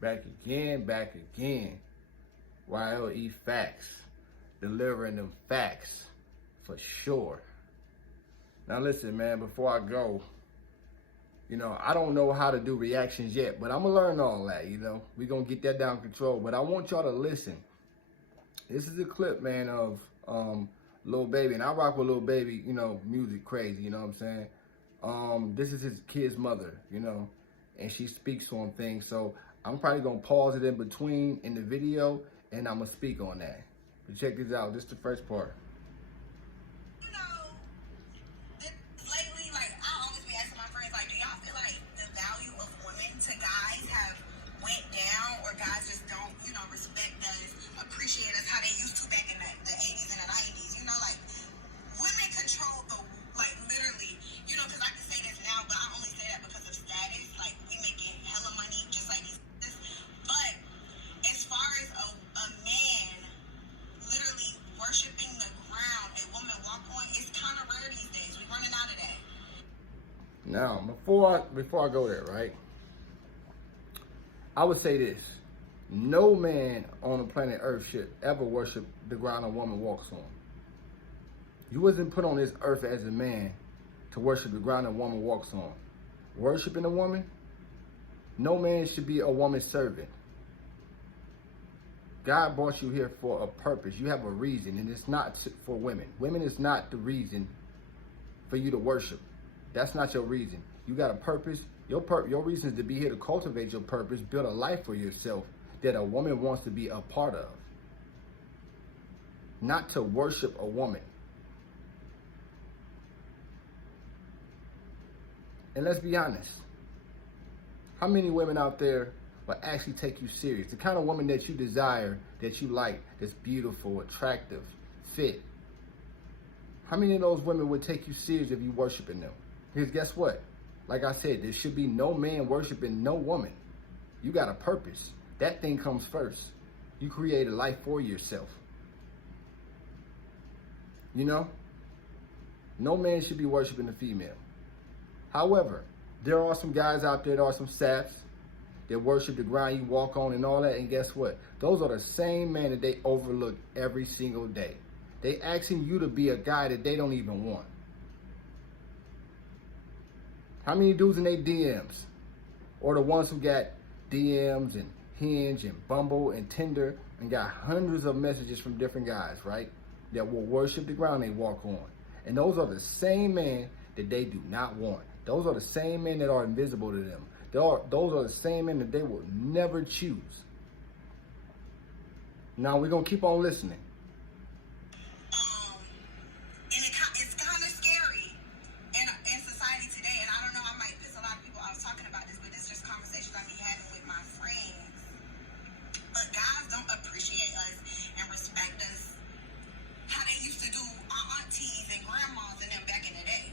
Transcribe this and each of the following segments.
Back again. YLE Facts. Delivering them facts for sure. Now listen, man, before I go, I don't know how to do reactions yet, but I'm gonna learn all that, We're gonna get that down control. But I want y'all to listen. This is a clip, man, of Lil Baby, and I rock with Lil Baby, music crazy, you know what I'm saying? This is his kid's mother, and she speaks on things. So I'm probably gonna pause it in between in the video, and I'm gonna speak on that. But check this out. This is the first part. Lately, I always be asking my friends, do y'all feel like the value of women to guys have went down, or guys just don't, respect us, appreciate us how they used to back in the 80s and the 90s? Women control literally, because I can say this now, but I only say that because of status. We making hella money just like these. But as far as a man literally worshiping the ground a woman walk on, it's kind of rare these days. We're running out of that. Now, before I go there, right? I would say this. No man on the planet Earth should ever worship the ground a woman walks on. You wasn't put on this earth as a man to worship the ground a woman walks on. Worshiping a woman, no man should be a woman's servant. God brought you here for a purpose. You have a reason, and it's not for women. Women is not the reason for you to worship. That's not your reason. You got a purpose. Your reason is to be here to cultivate your purpose, build a life for yourself that a woman wants to be a part of. Not to worship a woman. And let's be honest. How many women out there will actually take you serious? The kind of woman that you desire, that you like, that's beautiful, attractive, fit. How many of those women would take you serious if you worshiping them? Because guess what? Like I said, there should be no man worshiping no woman. You got a purpose. That thing comes first. You create a life for yourself. No man should be worshiping a female. However, there are some guys out there, there are some saps that worship the ground you walk on and all that. And guess what? Those are the same men that they overlook every single day. They asking you to be a guy that they don't even want. How many dudes in their DMs, or the ones who got DMs and Hinge and Bumble and Tinder and got hundreds of messages from different guys, right? That will worship the ground they walk on. And those are the same men that they do not want. Those are the same men that are invisible to them. Those are the same men that they will never choose. Now we're going to keep on listening. And it's kind of scary in society today. And I don't know, I might piss a lot of people off talking about this, but it's just conversations I be having with my friends. But guys don't appreciate us and respect us how they used to do our aunties and grandmas and them back in the day.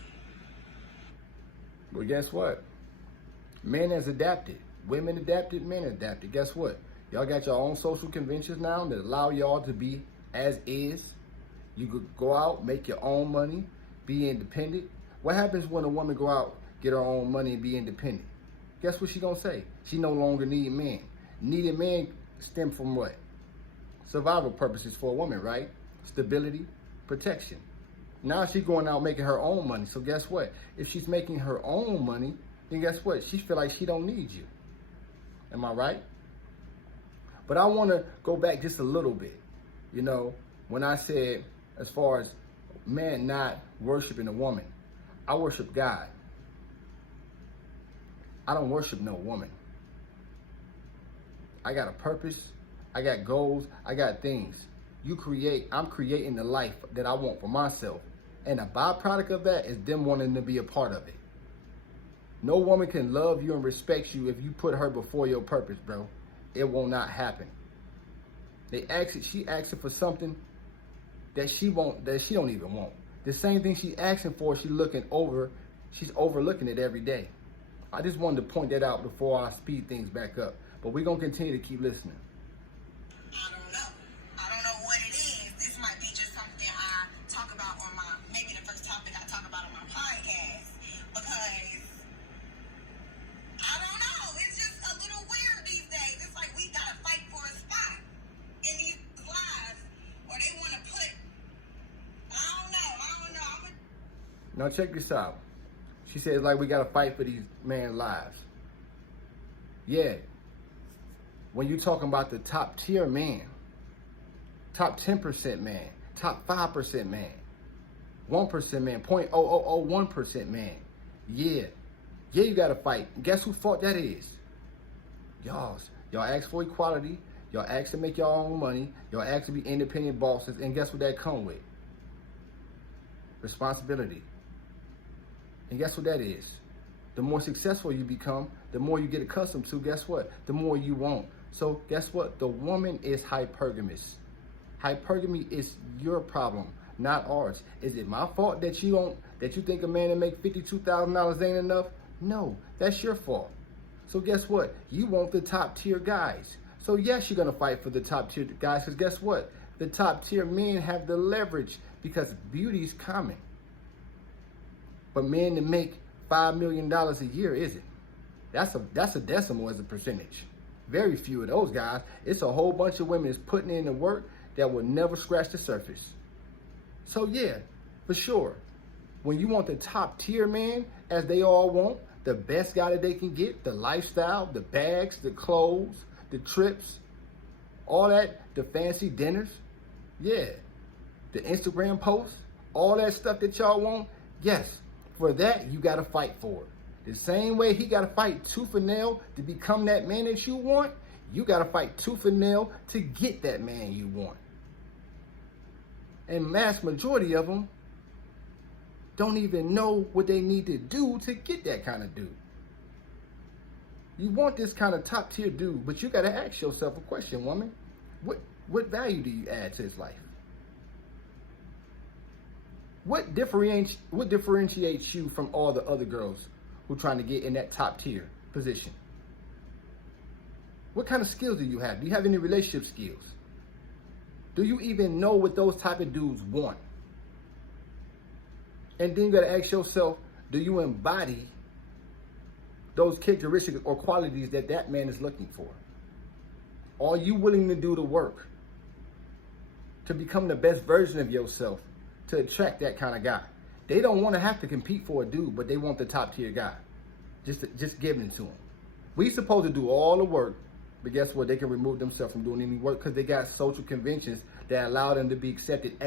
Well, guess what? Men has adapted. Women adapted, men adapted. Guess what? Y'all got your own social conventions now that allow y'all to be as is. You could go out, make your own money, be independent. What happens when a woman go out, get her own money and be independent? Guess what she gonna say? She no longer need men. Needing men stem from what? Survival purposes for a woman, right? Stability, protection. Now she's going out making her own money. So guess what? If she's making her own money, then guess what? She feel like she don't need you. Am I right? But I want to go back just a little bit. When I said, as far as man not worshiping a woman, I worship God. I don't worship no woman. I got a purpose. I got goals. I got things. I'm creating the life that I want for myself. And a byproduct of that is them wanting to be a part of it. No woman can love you and respect you if you put her before your purpose, bro. It will not happen. She asking for something that she don't even want. The same thing she asking for, she's overlooking it every day. I just wanted to point that out before I speed things back up. But we're going to continue to keep listening. I don't know what it is. This might be just something I talk about on maybe the first topic I talk about on my podcast. Because, I don't know, it's just a little weird these days. It's like Now check this out. She says like we gotta fight for these men's lives. Yeah. When you talking about the top tier man, top 10% man, top 5% man, 1% man, 0.0001% man. Yeah, you gotta fight. Guess who fault that is? Y'all ask for equality. Y'all ask to make your own money. Y'all ask to be independent bosses. And guess what that come with? Responsibility. And guess what that is? The more successful you become, the more you get accustomed to, guess what? The more you want. So guess what? The woman is hypergamous. Hypergamy is your problem, not ours. Is it my fault that you think a man that make $52,000 ain't enough? No, that's your fault. So guess what? You want the top tier guys. So yes, you're gonna fight for the top tier guys, because guess what? The top tier men have the leverage because beauty's common. But men that make $5 million a year isn't. That's a decimal as a percentage. Very few of those guys. It's a whole bunch of women that's putting in the work that will never scratch the surface. So yeah, for sure. When you want the top tier man, as they all want, the best guy that they can get, the lifestyle, the bags, the clothes, the trips, all that, the fancy dinners, yeah, the Instagram posts, all that stuff that y'all want, yes, for that, you gotta fight for it. The same way he gotta fight tooth and nail to become that man that you want, you gotta fight tooth and nail to get that man you want. And mass majority of them don't even know what they need to do to get that kind of dude. You want this kind of top tier dude, but you gotta ask yourself a question, woman. What value do you add to his life? What differentiates you from all the other girls who are trying to get in that top tier position? What kind of skills do you have? Do you have any relationship skills? Do you even know what those type of dudes want? And then you gotta ask yourself, do you embody those characteristics or qualities that that man is looking for? Are you willing to do the work to become the best version of yourself to attract that kind of guy? They don't want to have to compete for a dude, but they want the top tier guy. Just giving it to them. We supposed to do all the work, but guess what? They can remove themselves from doing any work because they got social conventions that allow them to be accepted as